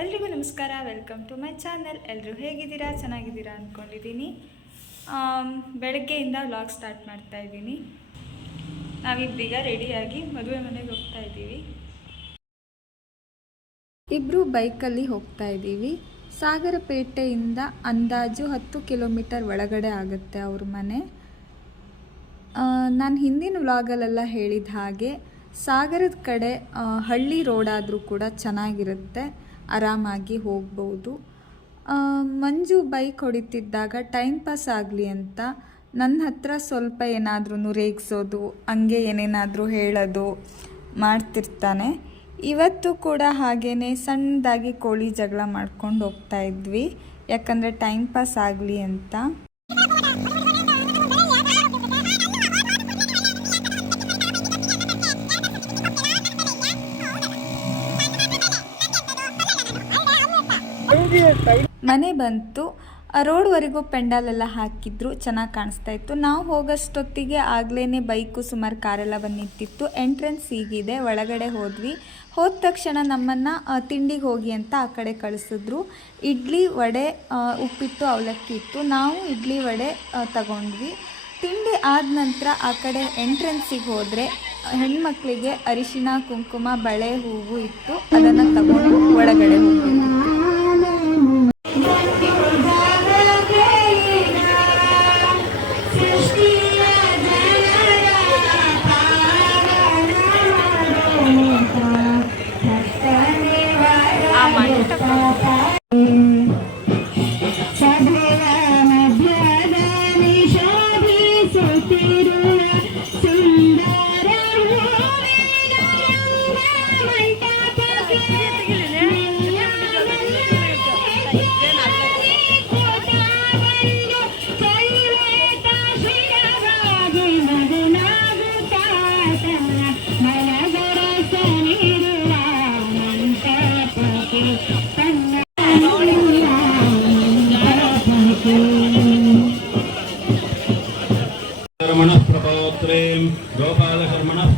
ಎಲ್ರಿಗೂ ನಮಸ್ಕಾರ welcome to my channel ಎಲ್ಲರೂ ಹೇಗಿದ್ದೀರಾ? ಚೆನ್ನಾಗಿದ್ದೀರಾ ಅಂದ್ಕೊಂಡಿದ್ದೀನಿ ಬೆಳಗ್ಗೆಯಿಂದ ವ್ಲಾಗ್ ಸ್ಟಾರ್ಟ್ ಮಾಡ್ತಾ ಇದ್ದೀನಿ. ನಾವಿಬ್ಬರೀಗ ರೆಡಿಯಾಗಿ ಮದುವೆ ಮನೆಗೆ ಹೋಗ್ತಾ ಇದ್ದೀವಿ. ಇಬ್ಬರು ಬೈಕಲ್ಲಿ ಹೋಗ್ತಾ ಇದ್ದೀವಿ. ಸಾಗರಪೇಟೆಯಿಂದ ಅಂದಾಜು ಹತ್ತು ಕಿಲೋಮೀಟರ್ ಒಳಗಡೆ ಆಗುತ್ತೆ ಅವ್ರ ಮನೆ. ನಾನು ಹಿಂದಿನ ವ್ಲಾಗಲ್ಲೆಲ್ಲ ಹೇಳಿದ ಹಾಗೆ ಸಾಗರದ ಕಡೆ ಹಳ್ಳಿ ರೋಡಾದರೂ ಕೂಡ ಚೆನ್ನಾಗಿರುತ್ತೆ, ಆರಾಮಾಗಿ ಹೋಗ್ಬೋದು. ಮಂಜು ಬೈಕ್ ಹೊಡಿತಿದ್ದಾಗ ಟೈಮ್ ಪಾಸ್ ಆಗಲಿ ಅಂತ ನನ್ನ ಹತ್ರ ಸ್ವಲ್ಪ ಏನಾದ್ರೂ ರೇಗಿಸೋದು, ಹಂಗೆ ಏನೇನಾದರೂ ಹೇಳೋದು ಮಾಡ್ತಿರ್ತಾನೆ. ಇವತ್ತು ಕೂಡ ಹಾಗೇ ಸಣ್ಣದಾಗಿ ಕೋಳಿ ಜಗಳ ಮಾಡ್ಕೊಂಡು ಹೋಗ್ತಾ ಇದ್ವಿ. ಯಾಕಂದರೆ ಟೈಮ್ ಪಾಸ್ ಆಗಲಿ ಅಂತ. ಮನೆ ಬಂತು. ರೋಡ್ವರೆಗೂ ಪೆಂಡಾಲೆಲ್ಲ ಹಾಕಿದ್ರು, ಚೆನ್ನಾಗಿ ಕಾಣಿಸ್ತಾ ಇತ್ತು. ನಾವು ಹೋಗೋಷ್ಟೊತ್ತಿಗೆ ಆಗ್ಲೇ ಬೈಕು ಸುಮಾರು ಕಾರೆಲ್ಲ ಬಂದು ನಿಂತಿತ್ತು ಎಂಟ್ರೆನ್ಸ್ ಹೀಗಿದೆ, ಒಳಗಡೆ ಹೋದ್ವಿ. ಹೋದ ತಕ್ಷಣ ನಮ್ಮನ್ನು ತಿಂಡಿಗೆ ಹೋಗಿ ಅಂತ ಆ ಕಡೆ ಕಳಿಸಿದ್ರು. ಇಡ್ಲಿ, ವಡೆ ಉಪ್ಪಿಟ್ಟು ಅವಲಕ್ಕಿ ಇತ್ತು. ನಾವು ಇಡ್ಲಿ, ವಡೆ ತಗೊಂಡ್ವಿ. ತಿಂಡಿ ಆದ ನಂತರ ಆ ಕಡೆ ಎಂಟ್ರೆನ್ಸಿಗೆ ಹೋದರೆ, ಹೆಣ್ಮಕ್ಳಿಗೆ ಅರಿಶಿಣ, ಕುಂಕುಮ, ಬಳೆ, ಹೂವು ಇತ್ತು. ಅದನ್ನು ತಗೊಂಡು ಒಳಗಡೆ ಹೋಗ್ಬೇಕು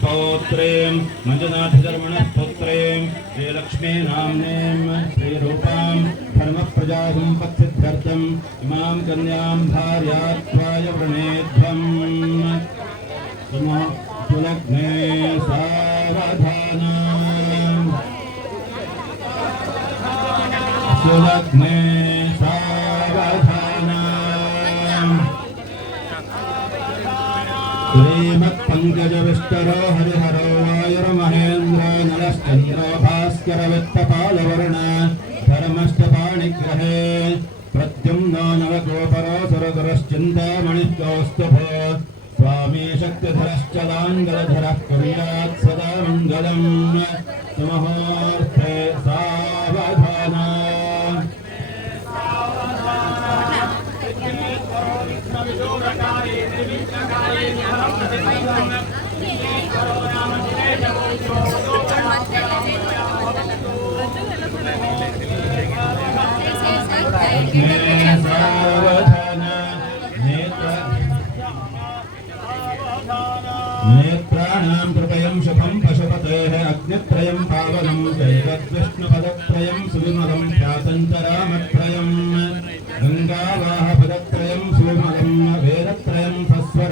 पौत्रीं मञ्जुनाथशर्मणः पुत्रीं श्रीलक्ष्मीनाम्नीं श्रीरूपां धर्मप्रजासम्पत्सिद्ध्यर्थम् इमां कन्यां भार्यात्वाय वृणेध्वम् सुलग्ने सावधाना सुलग्ने श्रीमत्पङ्कजविष्टरो हरिहरो वायुर्महेन्द्रो नलश्चन्द्रो भास्करवित्तपालवरुण धर्मष्टपाणिग्रहे प्रद्युम्नो नवगोपरो सुरगुरश्चिन्तामणिस्तोस्तुभ स्वामी शक्तिधरश्चलाङ्गलधरः कुर्यात् सदा मङ्गलम् सुमुहूर्ते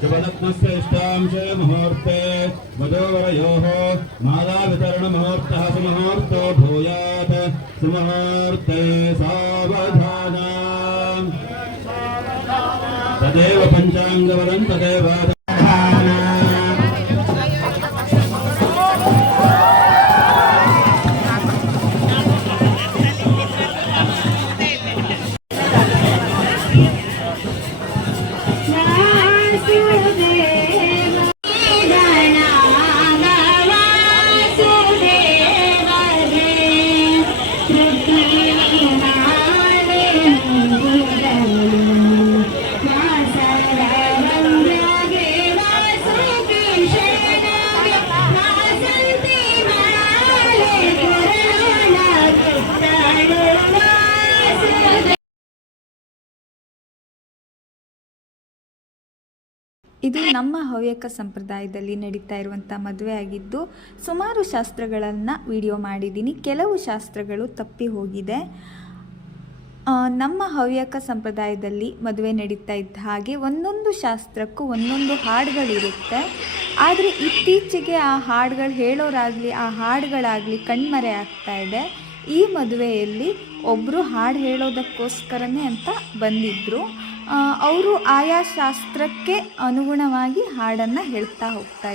शुभलग्नस्य मुहूर्ते वधूवरयोः मालावितरणमुहूर्तः सुमुहूर्तो भूयात्। सुमुहूर्ते सावधाना तदेव पञ्चाङ्गबलं तदेव Good Friday. ಇದು ನಮ್ಮ ಹವ್ಯಕ ಸಂಪ್ರದಾಯದಲ್ಲಿ ನಡೀತಾ ಇರುವಂಥ ಮದುವೆ ಆಗಿದ್ದು ಸುಮಾರು ಶಾಸ್ತ್ರಗಳನ್ನು ವಿಡಿಯೋ ಮಾಡಿದ್ದೀನಿ. ಕೆಲವು ಶಾಸ್ತ್ರಗಳು ತಪ್ಪಿ ಹೋಗಿದೆ. ನಮ್ಮ ಹವ್ಯಕ ಸಂಪ್ರದಾಯದಲ್ಲಿ ಮದುವೆ ನಡೀತಾ ಇದ್ದ ಹಾಗೆ ಒಂದೊಂದು ಶಾಸ್ತ್ರಕ್ಕೂ ಒಂದೊಂದು ಹಾಡುಗಳಿರುತ್ತೆ. ಆದರೆ ಇತ್ತೀಚೆಗೆ ಆ ಹಾಡುಗಳು ಹೇಳೋರಾಗಲಿ, ಆ ಹಾಡುಗಳಾಗಲಿ ಕಣ್ಮರೆ ಆಗ್ತಾ ಇದೆ. ಈ ಮದುವೆಯಲ್ಲಿ ಒಬ್ಬರು ಹಾಡು ಹೇಳೋದಕ್ಕೋಸ್ಕರನೇ ಅಂತ ಬಂದಿದ್ದರು ಅವರು ಆಯಾ ಶಾಸ್ತ್ರಕ್ಕೆ ಅನುಗುಣವಾಗಿ ಹಾಡನ್ನು ಹೇಳ್ತಾ ಹೋಗ್ತಾ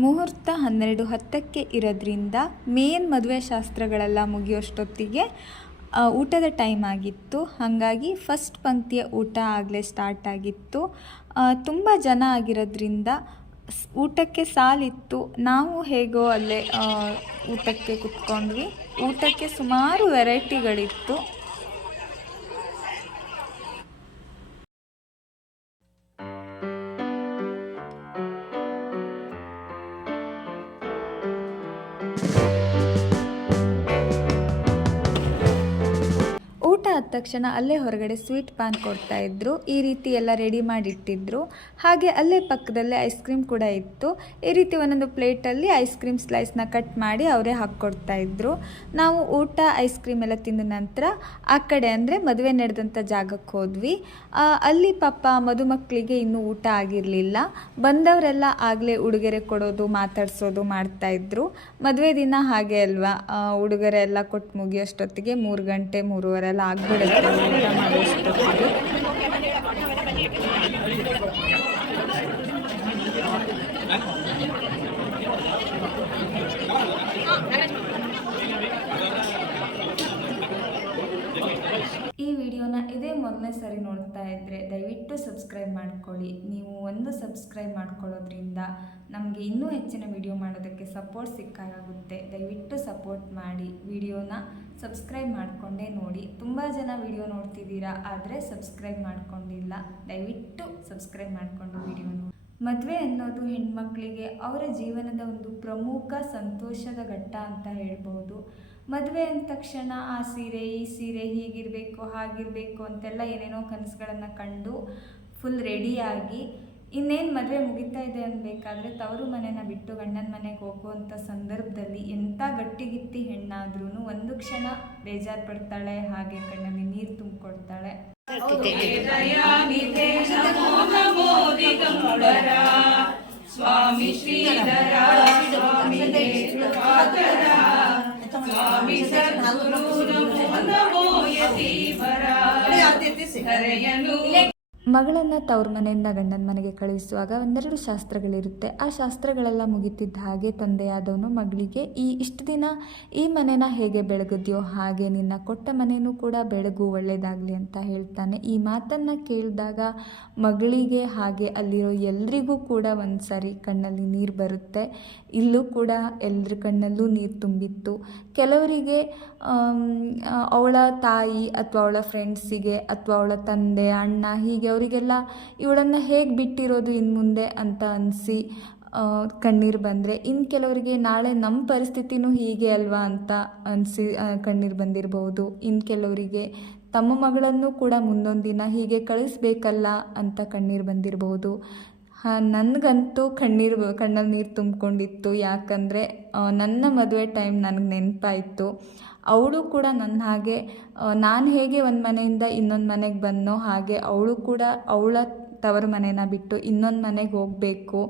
ಮುಹೂರ್ತ ಹನ್ನೆರಡು ಹತ್ತಕ್ಕೆ ಇರೋದ್ರಿಂದ ಮೇನ್ ಮದುವೆ ಶಾಸ್ತ್ರಗಳೆಲ್ಲ ಮುಗಿಯೋಷ್ಟೊತ್ತಿಗೆ ಊಟದ ಟೈಮ್ ಆಗಿತ್ತು. ಹಾಗಾಗಿ ಫಸ್ಟ್ ಪಂಕ್ತಿಯ ಊಟ ಆಗಲೇ ಸ್ಟಾರ್ಟ್ ಆಗಿತ್ತು. ತುಂಬ ಜನ ಆಗಿರೋದ್ರಿಂದ ಊಟಕ್ಕೆ ಸಾಲಿತ್ತು ನಾವು ಹೇಗೋ ಅಲ್ಲೇ ಊಟಕ್ಕೆ ಕುತ್ಕೊಂಡ್ವಿ. ಊಟಕ್ಕೆ ಸುಮಾರು ವೆರೈಟಿಗಳಿತ್ತು ತಕ್ಷಣ ಅಲ್ಲೇ ಹೊರಗಡೆ ಸ್ವೀಟ್ ಪಾನ್ ಕೊಡ್ತಾ ಇದ್ದರು ಈ ರೀತಿ ಎಲ್ಲ ರೆಡಿ ಮಾಡಿಟ್ಟಿದ್ರು. ಹಾಗೆ ಅಲ್ಲೇ ಪಕ್ಕದಲ್ಲೇ ಐಸ್ ಕ್ರೀಮ್ ಕೂಡ ಇತ್ತು. ಈ ರೀತಿ ಒಂದೊಂದು ಪ್ಲೇಟಲ್ಲಿ ಐಸ್ ಕ್ರೀಮ್ ಸ್ಲೈಸ್ನ ಕಟ್ ಮಾಡಿ ಅವರೇ ಹಾಕ್ಕೊಡ್ತಾ ಇದ್ದರು ನಾವು ಊಟ, ಐಸ್ ಕ್ರೀಮ್ ಎಲ್ಲ ತಿಂದ ನಂತರ ಆ ಕಡೆ ಅಂದರೆ ಮದುವೆ ನಡೆದಂಥ ಜಾಗಕ್ಕೆ ಹೋದ್ವಿ. ಅಲ್ಲಿ ಪಾಪ ಮದುಮಕ್ಕಳಿಗೆ ಇನ್ನೂ ಊಟ ಆಗಿರಲಿಲ್ಲ. ಬಂದವರೆಲ್ಲ ಆಗಲೇ ಉಡುಗೊರೆ ಕೊಡೋದು, ಮಾತಾಡಿಸೋದು ಮಾಡ್ತಾ ಇದ್ದರು ಮದುವೆ ದಿನ ಹಾಗೆ ಅಲ್ವಾ? ಉಡುಗೊರೆ ಎಲ್ಲ ಕೊಟ್ಟು ಮುಗಿಯೋಷ್ಟೊತ್ತಿಗೆ ಮೂರು ಗಂಟೆ ಮೂರುವರೆಲ್ಲ ಆಗ್ಬೋದು ಊಟ ಮಾಡೋಷ್ಟೊತ್ತಿಗೆ ಈ ವಿಡಿಯೋನ ಇದೇ ಮೊದಲನೇ ಸಾರಿ ನೋಡ್ತಾ ಇದ್ದರೆ ದಯವಿಟ್ಟು ಸಬ್ಸ್ಕ್ರೈಬ್ ಮಾಡ್ಕೊಳ್ಳಿ. ನೀವು ಒಂದು ಸಬ್ಸ್ಕ್ರೈಬ್ ಮಾಡ್ಕೊಳ್ಳೋದ್ರಿಂದ ನಮಗೆ ಇನ್ನೂ ಹೆಚ್ಚಿನ ವಿಡಿಯೋ ಮಾಡೋದಕ್ಕೆ ಸಪೋರ್ಟ್ ಸಿಕ್ಕಾಗುತ್ತೆ ದಯವಿಟ್ಟು ಸಪೋರ್ಟ್ ಮಾಡಿ. ವಿಡಿಯೋನ ಸಬ್ಸ್ಕ್ರೈಬ್ ಮಾಡಿಕೊಂಡೇ ನೋಡಿ. ತುಂಬ ಜನ ವಿಡಿಯೋ ನೋಡ್ತಿದ್ದೀರಾ ಆದರೆ ಸಬ್ಸ್ಕ್ರೈಬ್ ಮಾಡ್ಕೊಂಡಿಲ್ಲ. ದಯವಿಟ್ಟು ಸಬ್ಸ್ಕ್ರೈಬ್ ಮಾಡಿಕೊಂಡು ವಿಡಿಯೋ ನೋಡಿ. ಮದುವೆ ಅನ್ನೋದು ಹೆಣ್ಮಕ್ಳಿಗೆ ಅವರ ಜೀವನದ ಒಂದು ಪ್ರಮುಖ ಸಂತೋಷದ ಘಟ್ಟ ಅಂತ ಹೇಳ್ಬೋದು. ಮದುವೆ ಅಂದ ತಕ್ಷಣ ಆ ಸೀರೆ, ಈ ಸೀರೆ ಹೀಗಿರಬೇಕು, ಹಾಗಿರಬೇಕು ಅಂತೆಲ್ಲ ಏನೇನೋ ಕನಸುಗಳನ್ನು ಕಂಡು ಫುಲ್ ರೆಡಿಯಾಗಿ ಇನ್ನೇನು ಮದುವೆ ಮುಗಿತಾ ಇದೆ ಅನ್ಬೇಕಾದ್ರೆ ತವರು ಮನೆನ ಬಿಟ್ಟು ಗಂಡನ ಮನೆಗೆ ಹೋಗುವಂಥ ಸಂದರ್ಭದಲ್ಲಿ ಎಂಥ ಗಟ್ಟಿಗಿತ್ತಿ ಹೆಣ್ಣಾದ್ರೂ ಒಂದು ಕ್ಷಣ ಬೇಜಾರು ಪಡ್ತಾಳೆ ಹಾಗೆ ಕಣ್ಣಲ್ಲಿ ನೀರು ತುಂಬಿಕೊಡ್ತಾಳೆ నమోయతి వరా ಮಗಳನ್ನು ತವ್ರ ಮನೆಯಿಂದ ಗಂಡನ ಮನೆಗೆ ಕಳುಹಿಸುವಾಗ ಒಂದೆರಡು ಶಾಸ್ತ್ರಗಳಿರುತ್ತೆ. ಆ ಶಾಸ್ತ್ರಗಳೆಲ್ಲ ಮುಗಿತಿದ್ದ ಹಾಗೆ ತಂದೆಯಾದವನು ಮಗಳಿಗೆ, ಈ ಇಷ್ಟು ದಿನ ಈ ಮನೆನ ಹೇಗೆ ಬೆಳಗಿದ್ಯೋ ಹಾಗೆ ನಿನ್ನ ಕೊಟ್ಟ ಮನೆಯೂ ಕೂಡ ಬೆಳಗು ಒಳ್ಳೆಯದಾಗಲಿ ಅಂತ ಹೇಳ್ತಾನೆ. ಈ ಮಾತನ್ನು ಕೇಳಿದಾಗ ಮಗಳಿಗೆ ಹಾಗೆ ಅಲ್ಲಿರೋ ಎಲ್ರಿಗೂ ಕೂಡ ಒಂದು ಕಣ್ಣಲ್ಲಿ ನೀರು ಬರುತ್ತೆ. ಇಲ್ಲೂ ಕೂಡ ಎಲ್ಲರ ಕಣ್ಣಲ್ಲೂ ನೀರು ತುಂಬಿತ್ತು. ಕೆಲವರಿಗೆ ಅವಳ ತಾಯಿ ಅಥವಾ ಅವಳ ಫ್ರೆಂಡ್ಸಿಗೆ ಅಥವಾ ಅವಳ ತಂದೆ, ಅಣ್ಣ ಹೀಗೆ ಅವರಿಗೆಲ್ಲ ಇವಳನ್ನು ಹೇಗೆ ಬಿಟ್ಟಿರೋದು ಇನ್ನು ಮುಂದೆ ಅಂತ ಅನಿಸಿ ಕಣ್ಣೀರು ಬಂದರೆ. ಇನ್ನು ಕೆಲವರಿಗೆ ನಾಳೆ ನಮ್ಮ ಪರಿಸ್ಥಿತಿನೂ ಹೀಗೆ ಅಲ್ವಾ ಅಂತ ಅನಿಸಿ ಕಣ್ಣೀರು ಬಂದಿರಬಹುದು ಇನ್ನು ಕೆಲವರಿಗೆ ತಮ್ಮ ಮಗಳನ್ನು ಕೂಡ ಮುಂದೊಂದು ದಿನ ಹೀಗೆ ಕಳಿಸ್ಬೇಕಲ್ಲ ಅಂತ ಕಣ್ಣೀರು ಬಂದಿರಬಹುದು ಹಾಂ, ನನಗಂತೂ ಕಣ್ಣೀರು ಕಣ್ಣಲ್ಲಿ ನೀರು ತುಂಬಿಕೊಂಡಿತ್ತು. ಯಾಕಂದರೆ ನನ್ನ ಮದುವೆ ಟೈಮ್ ನನಗೆ ನೆನಪಾಯಿತು. ಅವಳು ಕೂಡ ನನ್ನ ಹಾಗೆ ನಾನು ಹೇಗೆ ಒಂದು ಮನೆಯಿಂದ ಇನ್ನೊಂದು ಮನೆಗೆ ಬಂದೋ ಹಾಗೆ ಅವಳು ಕೂಡ ಅವಳ ತವರು ಮನೆನ ಬಿಟ್ಟು ಇನ್ನೊಂದು ಮನೆಗೆ ಹೋಗಬೇಕು.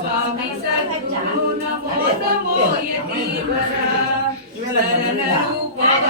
ಸ್ವಾಮಿ ವಂದನ ರೂಪದ